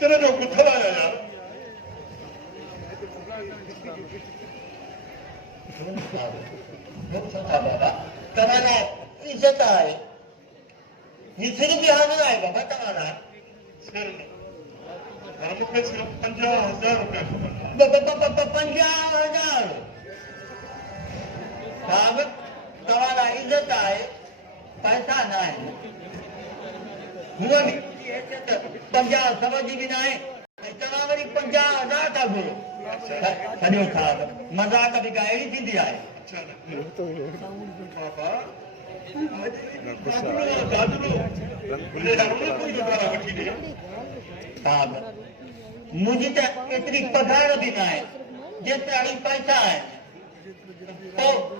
तेरे जो कुत्थर आया यार बाबा તમારા ઇજ્જત આવે નીચે બી હાજર આવે બાબા તમારા सर मुझे सिर्फ 50,000 रुपए 50,000 સાહેબ તમારા ઇજ્જત આવે પૈસા ના આવે હું નહીં 50 સમજી બી ના આવે તમારી 50,000 का गुरु सॼो साहब मज़ाक बि का अहिड़ी थींदी आहे बाबा साहब मुंहिंजी त एतिरी पघार बि न आहे जेतिरा पैसा आहिनि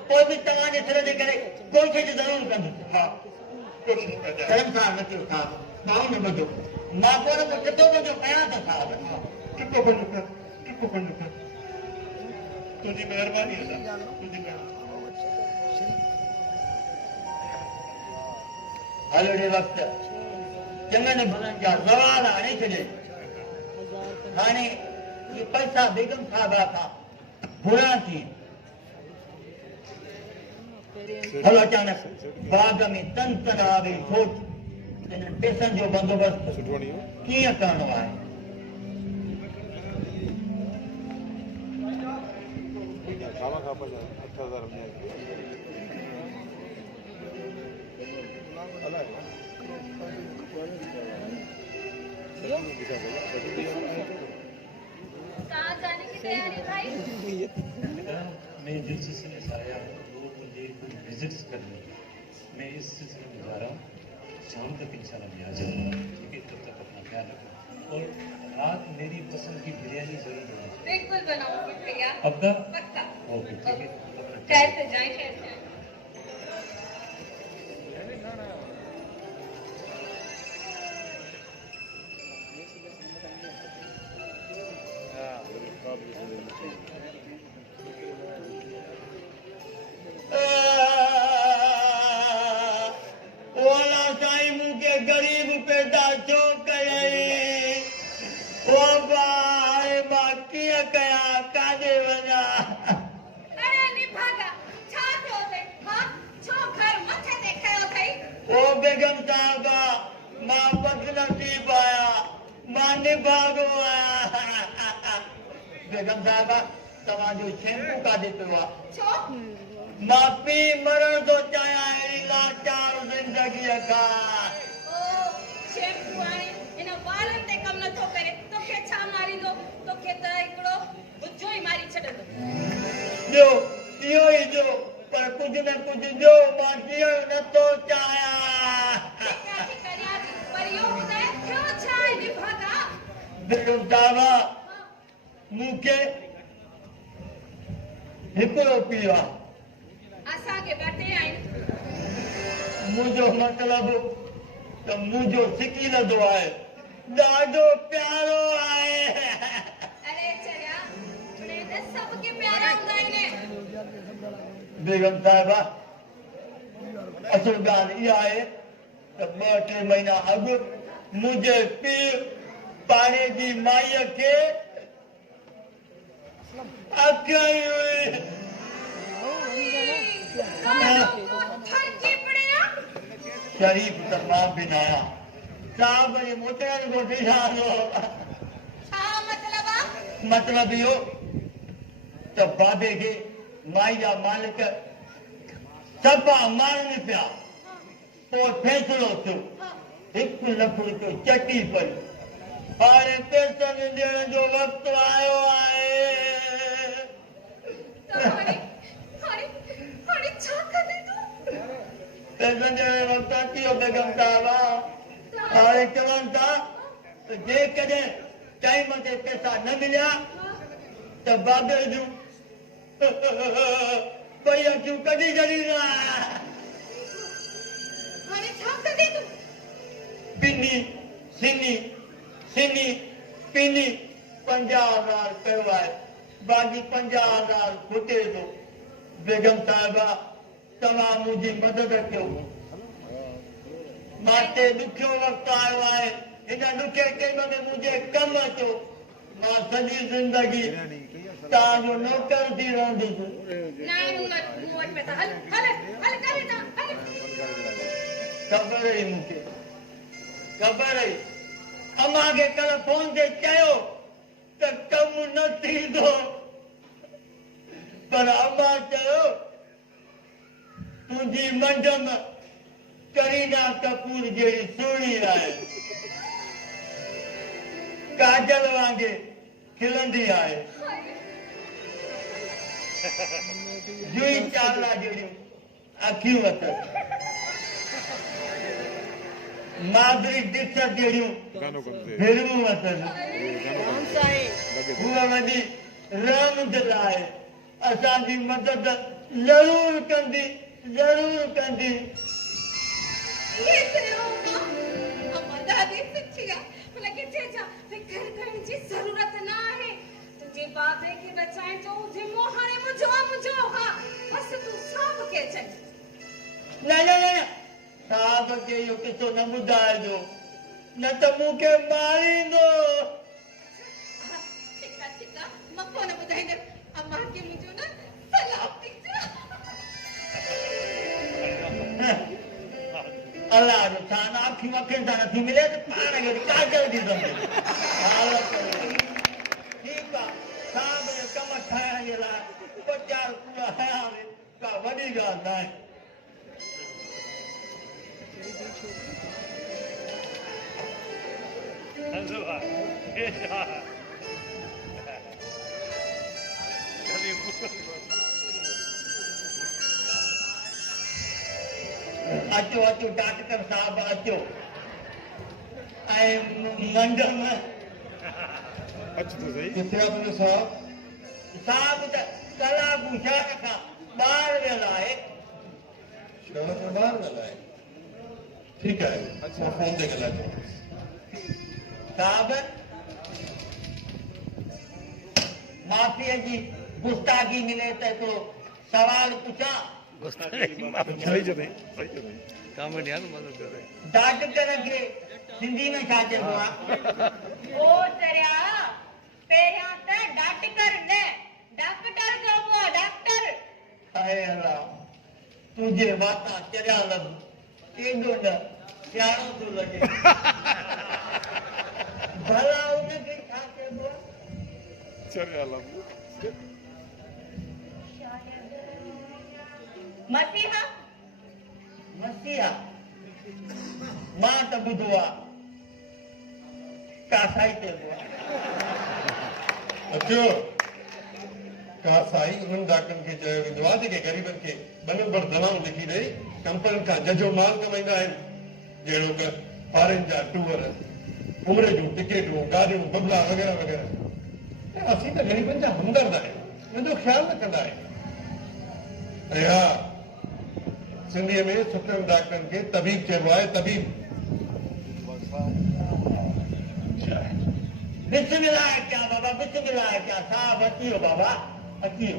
पोइ बि तव्हांजे सिर जे करे कोशिशि ज़रूरु कंदुसि हाँ कोशिश कर जाए शर्म सां न थियो साहब मां न ॿुधो मां कोन किथो ॿुधो कयां त साहब कितो बंद कर तुझी मेहरबानी है तुझी मेहरबानी हलड़े वक़्त चङनि भुलनि जा सवाल आणे छॾे हाणे ये पैसा बेगम साहिबा खां घुरां थी हलो अचानक बाग में तन आवे सोच इन्हनि पैसनि जो बंदोबस्त कीअं करणो आहे कहाँ जाने की तैयारी भाई? मैं जिस सिलसिले से आया हूँ वो मुझे कुछ विजिट्स करनी है मैं इस सिलसिले में जा रहा हूँ शाम तक इंशाल्लाह मैं आ जाऊँगा ठीक है तब तक अपना ख्याल रखो और रात मेरी पसंद की बिरयानी जरूर होनी चाहिए बिल्कुल बनाऊंगी भैया पक्का पक्का ओके ठीक है अपना खैर से जाए खैर से आए। ओला साईं मूंखे गरीब पैदा छो कयई ओ भाई मां कीअं कयां काॾे वञा अरे निभागा छा थियो अथई हाँ छो घर मथे ते खयो अथई ओ बेगम साहिबा मां बदनसीब आहियां मां निभागो आहियां बेगम साहिबा तव्हांजो शैम्पू काॾे पियो आहे छो मां पी मरण थो चाहियां अहिड़ी लाचार ज़िंदगीअ खां ओ शैम्पू आणे इन वारनि ते कम नथो करे तोखे छा मारींदो तोखे त हिकिड़ो बुजो ई मारी छॾंदो ॾियो इहो ई ॾियो पर कुझु न कुझु ॾियो मां जीअण नथो चाहियां ठीकु आहे पर इहो ॿुधाए थियो छा आहे निभागा बेगम साहिबा मूंखे हिकिड़ो पीउ आहे असांखे ॿ टे आहिनि मुंहिंजो मतिलबु त मुंहिंजो सिकीलंदो आहे ॾाढो प्यारो आहे अरे चरिया थोड़े त सबके प्यारा हूंदा आहिनि बेगम साहिबा असुल ॻाल्हि इहा आहे त 2-3 महीना अॻु मुंहिंजे पीउ पाणे जी माईअ खे अखई हुई थरकी पड़िया शरीफ तमाम बिन आया साहब ये मोटर गोटी सालो छा मतलब आ मतलब इहो त बाबे खे माई जा मालिक सफ़ा मारनि पिया पोइ फ़ैसिलो थियो 1 लख रुपयो चटी पई हाणे पैसनि ॾियण जो वक़्तु आयो आहे हाणे छा कंदी तूं पैसनि ॾियण जो वक़्तु अची वियो बेगम साहिबा हाणे चवनि था त जेकॾहिं टाइम ते पैसा न मिलिया त बाबे जूं ॿई अखियूं कढी छॾींदा हाणे छा कंदी तूं पिनी सिनी सिनी पिनी 50,000 कयो आहे बाक़ी 50,000 खुटे थो बेगम साहिबा तव्हां मुंहिंजी मदद कयो मां ते ॾुखियो वक़्तु आयो आहे इन ॾुखे टेम में मुंहिंजे कमु अचो मां सॼी ज़िंदगी तव्हांजो नौकर थी रहंदुसि ना मूं वटि में हल हल हल करे ना हल ख़बर हुई मूंखे ख़बर हुई अम्मा खे कल्ह फोन ते चयो त कमु न थींदो पर अम्मा चयो तुंहिंजी मंड में करीना कपूर जहिड़ी सुहिणी आहे काजल वांगे खिलंदी आहे जुई चावला जहिड़ियूं अखियूं अथसि माधुरी दीक्षित जहिड़ियूं फिल्मूं अथसि उहा वॾी रहमदिल आहे असांजी मदद ज़रूरु कंदी ज़रूरु कंदी कैसे होगा अम्मा दादी सच्ची है भला किथे जा फिकर करने जी जरूरत ना है तुझे बाबे के बचाए जो जे मोहाने मुझो हां बस तू सब के चल न न न साहब खे इहो किसो न ॿुधाइजो न त मूंखे मारींदो चिका मां कोन ॿुधाईंदे अम्मा के मुझो ना सलाम थी अलाह जो थान अखियूं अखियुनि सां नथी मिले त पाण खे काजल थी सम्झे ठीकु आहे साहब जो कमु ठाहिण जे लाइ ॿ चारि पूरा हया का वॾी ॻाल्हि न आहे अचो अचो डॉक्टर साहब अचो ऐं मंड में किथे आहे तुंहिंजो साहब साहब त कलाकु शहर खां ॿाहिरि वियल आहे शहर खां ॿाहिरि ॻाल्हाए ठीकु आहे मां फोन ते ॻाल्हाए साहब माफ़ीअ जी गुस्ताखी मिले त हिकिड़ो सवाल पुछां डॉक्टर खे सिंधी में छा चइबो आहे ओ तेरा पहिरियां त डॉक्टर न डॉक्टर चइबो आहे डॉक्टर हाय अल्लाह तुंहिंजे वाता चरिया लॻ एॾो न सियाणो थो लॻे भला उनखे छा चइबो आहे मसीहा मसीहा मां त ॿुधो आहे कासाई चइबो आहे अचो का साई उन्हनि डॉक्टरनि खे चयो वेंदो आहे जेके ग़रीबनि खे ॿ दवाऊं लिखी ॾेई कंपनी खां जजो माल कमाईंदा आहिनि जहिड़ो त फॉरेन जा टूर उमिरि जूं टिकेटूं गाॾियूं बंगला वग़ैरह वग़ैरह असीं त ग़रीबनि जा हमदर्द आहियूं उनजो ख़्यालु न कंदा आहियूं ऐं हा सिंधीअ में सुठनि डॉक्टरनि खे तबीब चइबो आहे तबीब बिस्मिल्लाह क्या बाबा बिस्मिल्लाह क्या साहब अचियो बाबा अचियो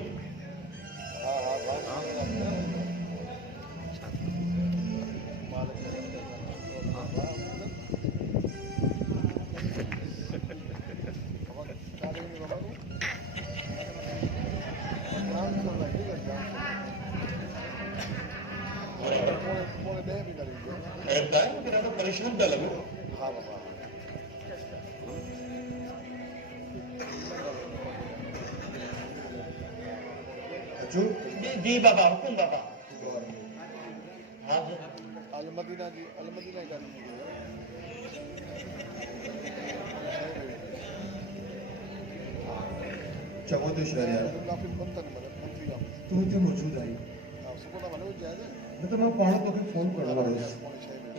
कहता है कि ॾाढो परेशान था लॻो अचो जी बाबा हुकुम बाबा हाँ अलमदीना जी अलमदीना जी गाड़ी चङो थो शहर काफ़ी मंतन मतलब मंत्री का तूं हिते मौजूद आहीं सुबह ना भले जाए न त मां पाण तोखे फोन करण वारो हुयुसि कौन शहर में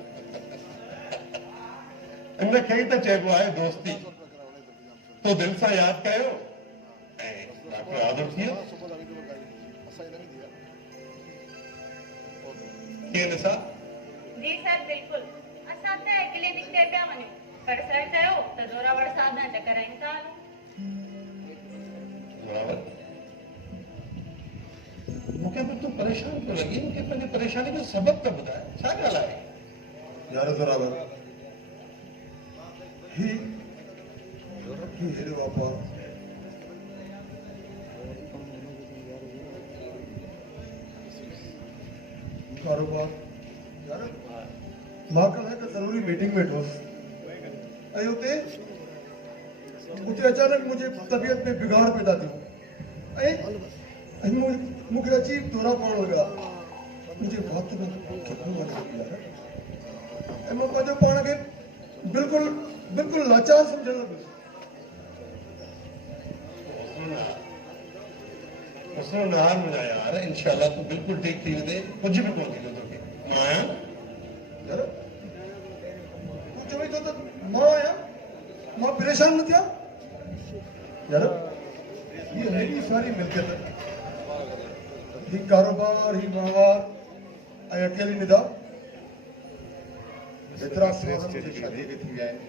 इनखे ई त चइबो आहे दोस्ती 500 रुपया करावणे तो जाम तो दिलि सां यादि कयो ऐं डॉक्टर आदर थी वियो सुबह दा वीडियो गाड़ी असां ही नहीं दिया कीअं ॾिसां जी सर बिल्कुल असां त क्लिनिक ते पिया वञूं पर सर चयो त जोरावर साधन त कराइनि था बराबरि मूंखे बि तूं परेशान पियो लॻी मूंखे पंहिंजी परेशानी जो सबबु त ॿुधाए छा ॻाल्हि आहे यार ज़ोरावर ही हेरे वापा कारोबार यार मां कल है तो जरूरी मीटिंग में ठोस अयो ते उते अचानक मुझे तबीयत में बिगाड़ पैदा थियो ऐं मूंखे अची दौरा पवण लॻा मुंहिंजे वात में किथो वञे यार ऐं मां पंहिंजो पाण खे बिल्कुलु बिल्कुलु लाचार सम्झण लॻुसि उसनो नहार मुझा यार इंशाल्लाह तू बिल्कुल ठीक थी वेंदे कुछ भी कोन थींदो तोखे मां आहियां यार तूं चवई थो त मां आहियां मां परेशान न थियां यार ये मेरी सारी मिल्कियत ही कारोबार ही माहवार ऐं अकेली निदा एतिरा साल मुंहिंजी शादी खे थी विया आहिनि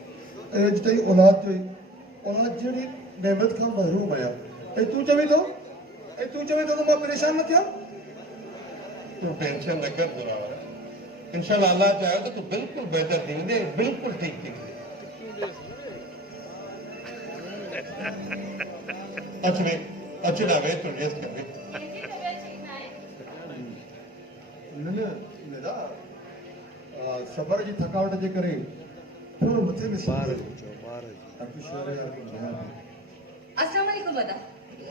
ऐं अॼु ताईं औलाद जहिड़ी नेमत खां महरूम आहियां ऐं तूं चवई थो त मां परेशान न थियां तू टेंशन न कर जोरावर इंशाल्लाह अल्लाह चाहे तो तू बिल्कुल बेहतर थी वेंदे बिल्कुल ठीक थी वेंदे अच ना वे तू रेस्ट कर वे न निदा सफ़र जी थकावट जे करे थोरो मथे में सूर अस्सलाम वालेकुम बदा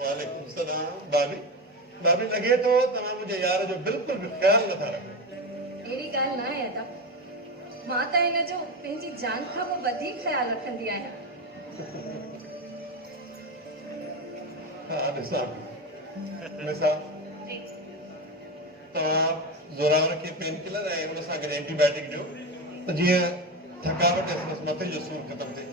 वालेकुम सलाम भाभी भाभी लगे तो तव्हां मुंहिंजे यार जो बिल्कुल भी ख्याल नथा रखो अहिड़ी ॻाल्हि न आहे अदा मां त हिन जो पंहिंजी जान खां पोइ वधीक ख़्यालु रखंदी आहियां हाँ ॾिसां मिसाल तव्हां ज़ोरावर खे पेन किलर ऐं उन सां गॾु एंटीबायोटिक ॾियो त जीअं थकावट ऐं मथे जो सूर ख़तमु थिए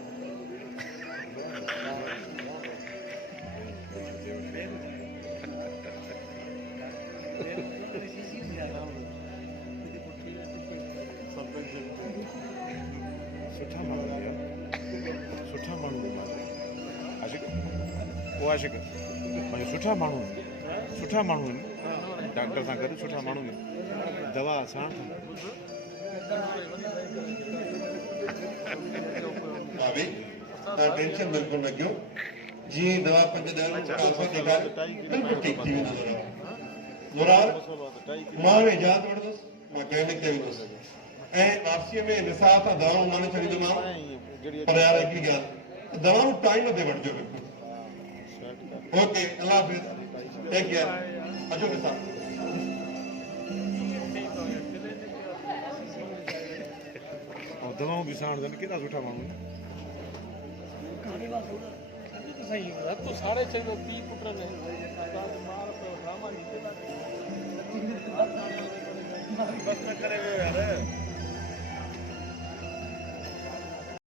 सुठा माण्हू आशिक वो आशिक पंहिंजो सुठा माण्हू आहिनि डॉक्टर सां गॾु सुठा माण्हू आहिनि दवा साण भाभी तव्हां टेंशन बिल्कुलु न कयो जीअं दवा 5-10 मिंट खां ॾेखारे बिल्कुलु ठीकु थी वेंदो ज़ोरावर मां इजाज़त वठंदुसि मां क्लिनिक ते वेंदुसि ऐं वापसीअ में निसार सां दवाऊं माने छॾींदोमांव पर यार हिकिड़ी ॻाल्हि दवाऊं टाइम ते वठिजो बिल्कुलु ओके अल्लाह हाफ़िज़ टेक केयर अचो निसार दवाऊं बि साण अथनि केॾा सुठा माण्हू तो सारे चंगे पी पुट ने मार तो ड्रामा बस में करे यार